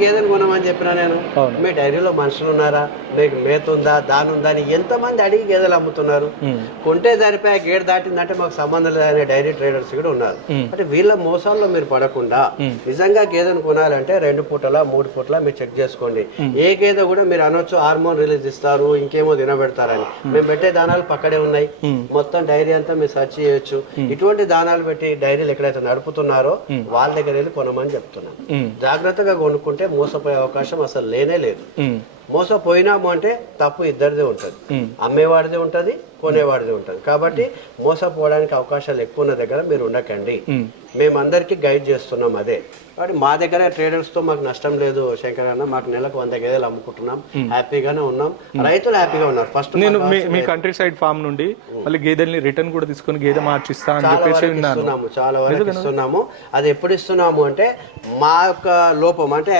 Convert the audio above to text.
గేదెను కొనమని చెప్పినా నేను. అవును. మీ డైరీలో మనుషులు ఉన్నారా, మీకు మేత ఉందా, దాని ఉందా అని ఎంతమంది అడిగి గేదెలు అమ్ముతున్నారు. కొంటే సరిపోయా గేట్ దాటిందంటే మాకు సంబంధం లేదనే డైరీ ట్రేడర్స్ కూడా ఉన్నారు. అంటే వీళ్ళ మోసాల్లో మీరు పడకుండా నిజంగా గేదెను కొనాలంటే 2 పూటల 3 పూటల మీరు చెక్ చేసుకోండి. ఏ గేదె కూడా మీరు అనొచ్చు హార్మోన్ రిలీజ్ ఇస్తారు, ఇంకేమో తినబెడతారని. మేము పెట్టే దానాలు పక్కనే ఉన్నాయి. మొత్తం డైరీ అంతా మీరు సెర్చ్ చేయొచ్చు. ఇటువంటి దానాలు పెట్టి డైరీలు ఎక్కడైతే నడుపుతున్నారో వాళ్ళ దగ్గర వెళ్ళి కొనమని చెప్తున్నాం. జాగ్రత్తగా కొనుక్కుంటే మోసపోయే అవకాశం అసలు లేనే లేదు. మోసపోయినాము అంటే తప్పు ఇద్దరిదే ఉంటుంది, అమ్మేవాడిదే ఉంటుంది, కొనేవాడిదే ఉంటుంది. కాబట్టి మోసపోవడానికి అవకాశాలు ఎక్కువ ఉన్న దగ్గర మీరు ఉండకండి. మేమందరికీ గైడ్ చేస్తున్నాం అదే. కాబట్టి మా దగ్గర ట్రేడర్స్తో మాకు నష్టం లేదు శంకర్ అన్న. మాకు నెలకు 100 గేదెలు అమ్ముకుంటున్నాం, హ్యాపీగానే ఉన్నాం, రైతులు హ్యాపీగా ఉన్నారు. ఫస్ట్ నేను మీ కంట్రీ సైడ్ ఫామ్ నుండి మళ్ళీ గేదెల్ని రిటర్న్ కూడా తీసుకొని గేదె మార్చిస్తా అని చెప్పేసి చాలా వరకు ఇస్తున్నాము. అది ఎప్పుడు ఇస్తున్నాము అంటే మా యొక్క లోపం అంటే